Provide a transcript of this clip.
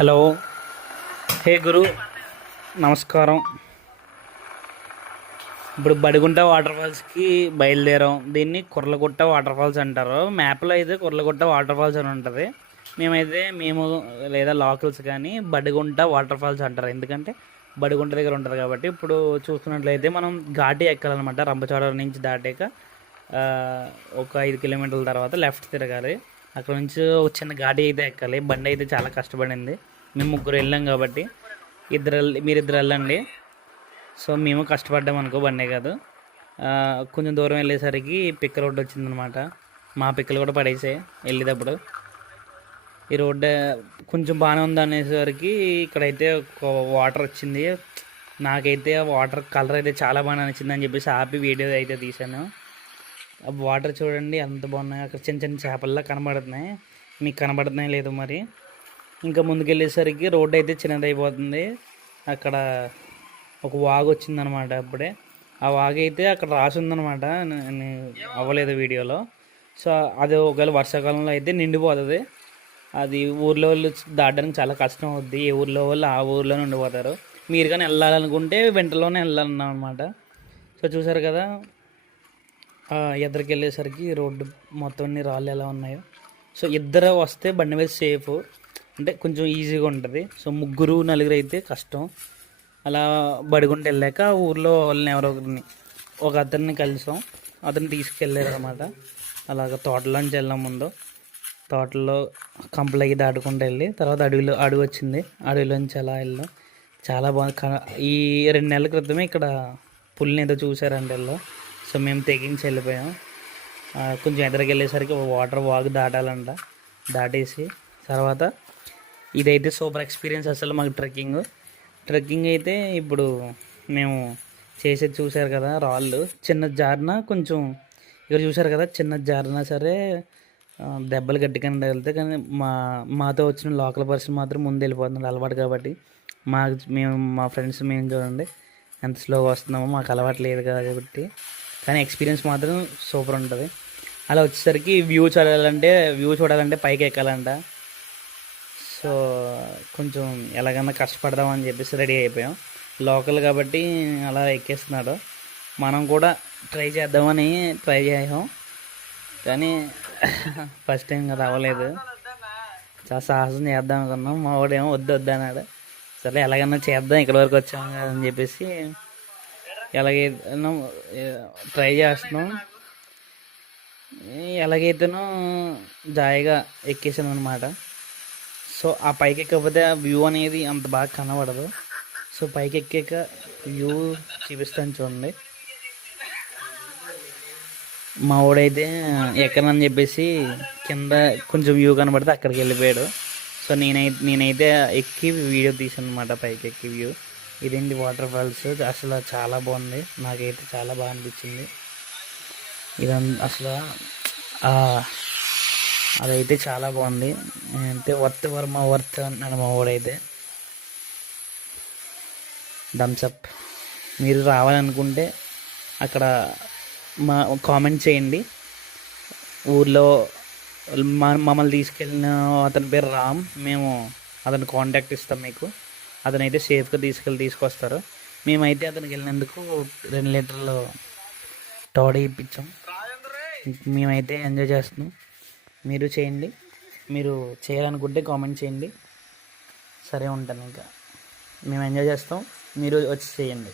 Hello. హే గురు, నమస్కారం. ఇప్పుడు బడిగుంట water ఫాల్స్కి బయలుదేరాం. దీన్ని కుర్లగుట్ట వాటర్ ఫాల్స్ అంటారు. మ్యాప్లో అయితే కుర్లగుట్ట వాటర్ ఫాల్స్ అని ఉంటుంది. మేము లేదా లోకల్స్ కానీ బడిగుంట వాటర్ ఫాల్స్ అంటారు. ఎందుకంటే బడిగుంట దగ్గర ఉంటుంది కాబట్టి. ఇప్పుడు చూస్తున్నట్లయితే మనం ఘాటి ఎక్కాలన్నమాట. రంపచోడవరం నుంచి దాటాక ఒక 5 కిలోమీటర్ల తర్వాత లెఫ్ట్ తిరగాలి. అక్కడ నుంచి ఒక చిన్న ఘాటి అయితే ఎక్కాలి. బండి అయితే చాలా కష్టపడింది. మేము ముగ్గురు వెళ్ళాం కాబట్టి మీరిద్దరు వెళ్ళండి. సో మేము కష్టపడ్డాం అనుకో, బండే కాదు. కొంచెం దూరం వెళ్ళేసరికి పిక్క రోడ్డు వచ్చిందనమాట. మా పిక్కలు కూడా పడేసాయి వెళ్ళేటప్పుడు. ఈ రోడ్డు కొంచెం బాగానే ఉంది అనేసరికి ఇక్కడైతే ఒక వాటర్ వచ్చింది. నాకైతే వాటర్ కలర్ అయితే చాలా బాగా నచ్చింది అని చెప్పేసి ఆపి వీడియో అయితే తీశాను. ఆ వాటర్ చూడండి ఎంత బాగున్నాయి. అక్కడ చిన్న చిన్న చేపల్లా కనబడుతున్నాయి. మీకు కనబడుతున్నాయి లేదు మరి. ఇంకా ముందుకెళ్ళేసరికి రోడ్డు అయితే చిన్నది అయిపోతుంది. అక్కడ ఒక వాగు వచ్చిందనమాట. అప్పుడే ఆ వాగు అయితే అక్కడ రాసి ఉందనమాట. అవ్వలేదు వీడియోలో. సో అది ఒకవేళ వర్షాకాలంలో అయితే నిండిపోతుంది. అది ఊర్లో వాళ్ళు దాటడానికి చాలా కష్టం అవుద్ది. ఏ ఊర్లో వాళ్ళు ఆ ఊర్లోనే ఉండిపోతారు. మీరు కానీ వెళ్ళాలనుకుంటే వెంటలోనే వెళ్ళాలన్నాం అనమాట. సో చూసారు కదా, ఎదురుకి వెళ్ళేసరికి రోడ్డు మొత్తం అన్ని రాళ్ళు ఎలా ఉన్నాయో. సో ఇద్దరు వస్తే బండి మీద సేఫ్, అంటే కొంచెం ఈజీగా ఉంటుంది. సో ముగ్గురు నలుగురు అయితే కష్టం. అలా బడిగుంట వెళ్ళాక ఊర్లో వాళ్ళని ఎవరో ఒక అతన్ని కలిసాం. అతన్ని తీసుకెళ్ళారు అనమాట. అలాగ తోటలోంచి వెళ్ళాం. ముందు తోటలో కంపలకి దాటుకుంటూ వెళ్ళి తర్వాత అడవి వచ్చింది. అడవిలోంచి అలా వెళ్ళాం. చాలా బాగుంది. ఈ 2 నెలల క్రితమే ఇక్కడ పుల్ని ఏదో చూసారంటే వెళ్ళాం. సో మేము తెగించి వెళ్ళిపోయాం. కొంచెం ఎదురుకి వెళ్ళేసరికి వాటర్ వాగు దాటాలంట. దాటేసి తర్వాత ఇదైతే సూపర్ ఎక్స్పీరియన్స్ అసలు మాకు. ట్రెక్కింగ్ అయితే ఇప్పుడు మేము చేసేది చూసారు కదా, రాళ్ళు చిన్న జారిన కొంచెం ఇక్కడ చూసారు కదా, చిన్న జారినా సరే దెబ్బలు గట్టిగానే తగిలితే. కానీ మాతో వచ్చిన లోకల్ పర్సన్ మాత్రం ముందు వెళ్ళిపోతున్నారు అలవాటు కాబట్టి. మా ఫ్రెండ్స్ మేము చూడండి ఎంత స్లోగా వస్తున్నామో, మాకు అలవాటు లేదు కాబట్టి. కానీ ఎక్స్పీరియన్స్ మాత్రం సూపర్ ఉంటుంది. అలా వచ్చేసరికి వ్యూ చూడాలంటే పైకి ఎక్కాలంట. సో కొంచెం ఎలాగన్నా కష్టపడదామని చెప్పేసి రెడీ అయిపోయాం. లోకల్ కాబట్టి అలా ఎక్కేస్తున్నాడు. మనం కూడా ట్రై చేసాం. కానీ ఫస్ట్ టైం కదా, అవ్వలేదు. చాలా సాహసం చేద్దాం అనుకున్నాం. మా వాడేమో వద్దు అన్నాడు. సరే ఎలాగన్నా చేద్దాం, ఇక్కడి వరకు వచ్చాము కదా అని చెప్పేసి ఎలాగైతే ట్రై చేస్తున్నాం. ఎలాగైతేనో జాయిగా ఎక్కేసాను అనమాట. సో ఆ పైకి ఎక్కకపోతే ఆ వ్యూ అనేది అంత బాగా కనబడదు. సో పైకి ఎక్కాక వ్యూ చూపిస్తాను చూడండి. మా వాడైతే ఎక్కనని చెప్పేసి కింద కొంచెం వ్యూ కనబడితే అక్కడికి వెళ్ళిపోయాడు. సో నేనైతే ఎక్కి వీడియో తీసాను అనమాట, పైకి ఎక్కి వ్యూ. ఇదేంటి వాటర్ ఫాల్స్ అసలు చాలా బాగుంది. నాకైతే చాలా బాగా అనిపించింది. అసలు అదైతే చాలా బాగుంది. అంటే వర్త్ అన్నాడు మా వాడైతే. థమ్స్అప్. మీరు రావాలనుకుంటే అక్కడ కామెంట్ చేయండి. ఊర్లో మమ్మల్ని తీసుకెళ్ళిన అతని పేరు రామ్. మేము అతని కాంటాక్ట్ ఇస్తాం మీకు. అతనైతే సేఫ్గా తీసుకొస్తారు. మేమైతే అతనికి వెళ్ళినందుకు 2 లీటర్లు తోడు ఇప్పించాం. మేమైతే ఎంజాయ్ చేస్తున్నాం. మీరు చేయండి. మీరు చేయాలనుకుంటే కామెంట్ చేయండి. సరే ఉంటాను. ఇంకా మేము ఎంజాయ్ చేస్తాం, మీరు వచ్చి చేయండి.